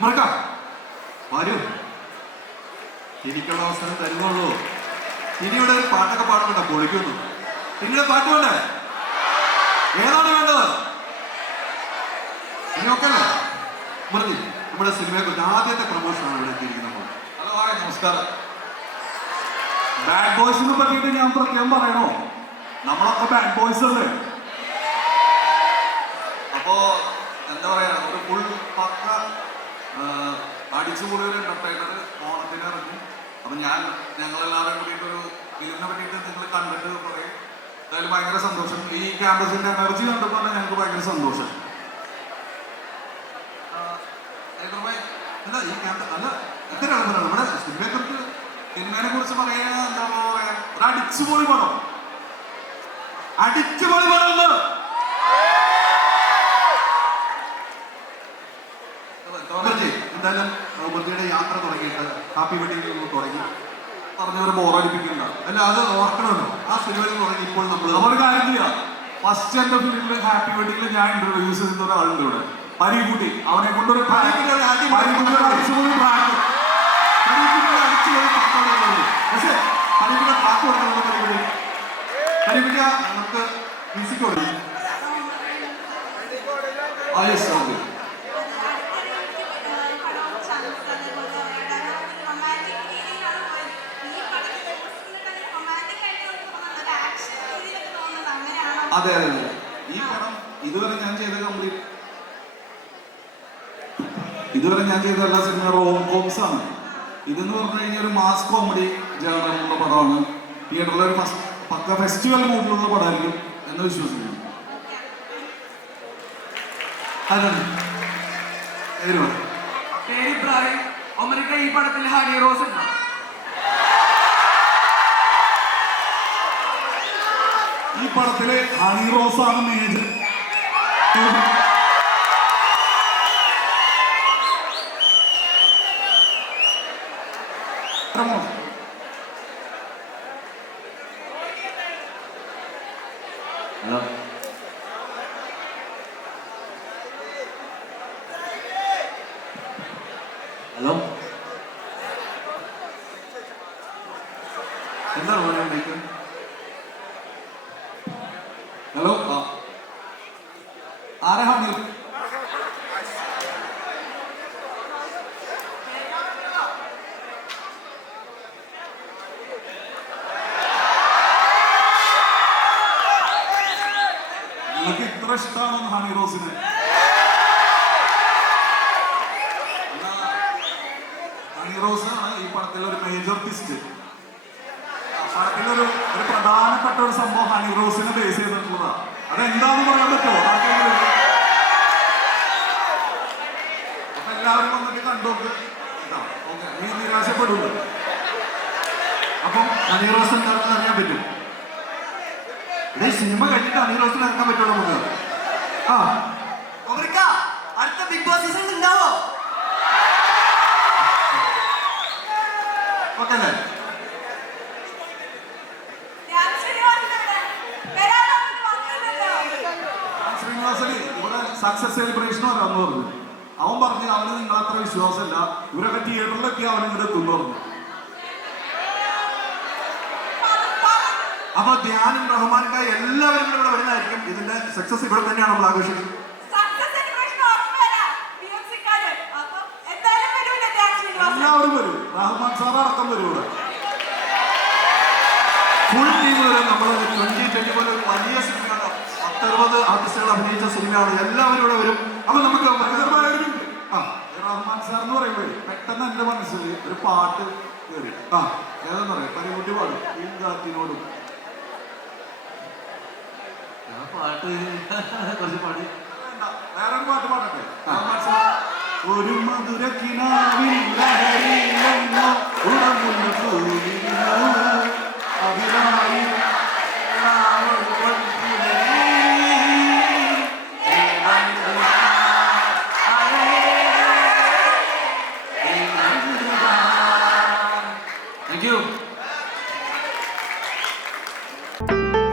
മറക്കാം. വരൂ. എനിക്കുള്ള അവസരം തരുന്നുള്ളൂ. ഇനിയുടെ പാട്ടൊക്കെ പാടുന്നുണ്ടോ പൊളിക്കുന്നു. ഇനിയുടെ പാട്ട് വേണ്ടേ? ഏതാണ് വേണ്ടത്? ഇനിയൊക്കെ മറുതി നമ്മുടെ സിനിമയെ കുറിച്ച് ആദ്യത്തെ പ്രൊമോഷനാണ് ഇവിടെ എത്തിയിരിക്കുന്നത്. ഹലോ ഹായ് നമസ്കാരം. ബാഡ് ബോയ്സിനെ പറ്റിയിട്ട് ഞാൻ പ്രത്യേകം പറയണോ? നമ്മളൊക്കെ ബാഡ് ബോയ്സ് അല്ലേ അപ്പോ എന്താ പറയാ ഒരു ഫുൾ പക്ക അടിച്ചുപൊളി ഒരു എന്റർടൈനർ ഓണത്തിന് ഇറങ്ങി. അപ്പൊ ഞാൻ ഞങ്ങളെല്ലാവരും കൂടിയിട്ട് ഒരു പറ്റിയിട്ട് നിങ്ങൾ കണ്ടിട്ട് പറയും. എന്തായാലും ഭയങ്കര സന്തോഷം. ഈ ക്യാമ്പസിന്റെ എനർജി കണ്ടപ്പോൾ തന്നെ ഞങ്ങൾക്ക് ഭയങ്കര സന്തോഷം. അല്ല ഈ ക്യാമ്പസ് അല്ല എത്ര നമ്മുടെ സിനിമയെ കുറിച്ച് സിനിമയെ കുറിച്ച് പറയാ എന്താ പറയാ? ഒരു അടിച്ചുപൊളി പടം അടിച്ചുപൊളി പറഞ്ഞവരെ ബോറടിപ്പിക്കണ്ട അല്ല അത് ഓർക്കണമല്ലോ. ആ സിനിമയിൽ തുടങ്ങി ഇപ്പോൾ നമ്മൾ നമ്മുടെ കാര്യം ചെയ്യാം. ഫസ്റ്റ് എന്റെ ഫിലിമിൽ ഹാപ്പി വെഡിങ്ങിൽ ഞാൻ ഇന്റർവ്യൂസ് ചെയ്യുന്ന ഒരാളുണ്ട് ഇവിടെ. പരിക്കുട്ടി. അവനെ കൊണ്ടൊരു പക്ഷേ കൊടുക്കുന്നത് നമുക്ക് ആ യെസ് ഓക്കെ അതെ അതെ ഈ പടം ഇതുവരെ ഞാൻ ചെയ്ത കംപ്ലീറ്റ് ഇതുവരെ ഞാൻ ചെയ്ത എല്ലാ സിനിമ റോം കോംസ് ആണ്. ഇതെന്ന് പറഞ്ഞു കഴിഞ്ഞാൽ ഒരു മാസ് കോമഡി ജനറുള്ള പടമാണ്. തിയേറ്ററിലെ ഒരു പക്ക ഫെസ്റ്റിവൽ മൂഡിലുള്ള പടമായിരിക്കും എന്ന് വിശ്വസിക്കുന്നു. അതെ ഒമരിക്ക ഈ പടത്തിൽ ഹാരി റോസ് ഉണ്ടോ പടത്തിലെ ഹണി റോസ് ആണ് മേജർ ഹലോ. ഹലോ. ഹലോ ആ ആരാ ഹണി നിങ്ങൾക്ക് ഇത്ര ഇഷ്ടമാണോ ഹണി റോസിനെ? ഹണി റോസ് ഈ പടത്തിലെ ഒരു മേജർ ട്വിസ്റ്റ് പടത്തിലൊരു ഒരു പ്രധാനപ്പെട്ട ഒരു സംഭവം ഹണി റോസിനെ ബേസ് ചെയ്തിട്ടുള്ളതാണ് അതെന്താന്ന് പറയാൻ പറ്റുമോ? എല്ലാവരും വന്നിട്ട് കണ്ടോക്ക് ഓക്കെ നീ നിരാശപ്പെടില്ല അപ്പം ഹണി ഇറങ്ങാൻ പറ്റും. സിനിമ കഴിഞ്ഞിട്ട് ഹണി ഇറങ്ങാൻ പറ്റുള്ളൂ നമുക്ക് ആ ഒമരിക്ക അടുത്ത ബിഗ് ബോസ് സീസൺ ഉണ്ടാവോ ഓക്കെ അല്ലേ ശ്രീനിവാസന് ഇവിടെ സക്സസ് സെലിബ്രേഷൻ വരാന്ന് പറഞ്ഞു അവൻ പറഞ്ഞു അവന് നിങ്ങളത്ര വിശ്വാസമില്ല. ഇവരൊക്കെ തിയേറ്ററിലൊക്കെ അവൻ ഇങ്ങോട്ട് എത്തുന്നു പറഞ്ഞു. അപ്പൊ ധ്യാനും റഹ്മാൻകായി എല്ലാവരും ഇവിടെ വരുന്നതായിരിക്കും. ഇതിന്റെ സക്സസ് ഇവിടെ തന്നെയാണ് നമ്മൾ ആഘോഷിക്കുന്നത്. എല്ലാവരും വരും. റഹ്മാൻ സാർ അടക്കം വരും ഇവിടെ. ഫുൾ ടീം വരും നമ്മൾ ട്വന്റി ട്വന്റി പോലെ ഒരു വലിയ സിനിമയാണ് പത്തറുപത് ആർട്ടിസ്റ്റുകൾ അഭിനയിച്ച സിനിമയാണ് എല്ലാവരും ഇവിടെ വരും. അപ്പൊ നമുക്ക് ആ റഹ്മാൻ സാർ എന്ന് പറയുമ്പോൾ പെട്ടെന്ന് എന്റെ മനസ്സിൽ ഒരു പാട്ട് കയറി ആ ഏതെന്ന് പറയാം പരിമുട്ടി പാടും. ഈ ഗാത്തിനോടും പാട്ട് കുറച്ച് പാടി. വേണ്ട, വേറെ പാട്ട് പാടട്ടെ? ഒരു മധുര കിനാവിൽ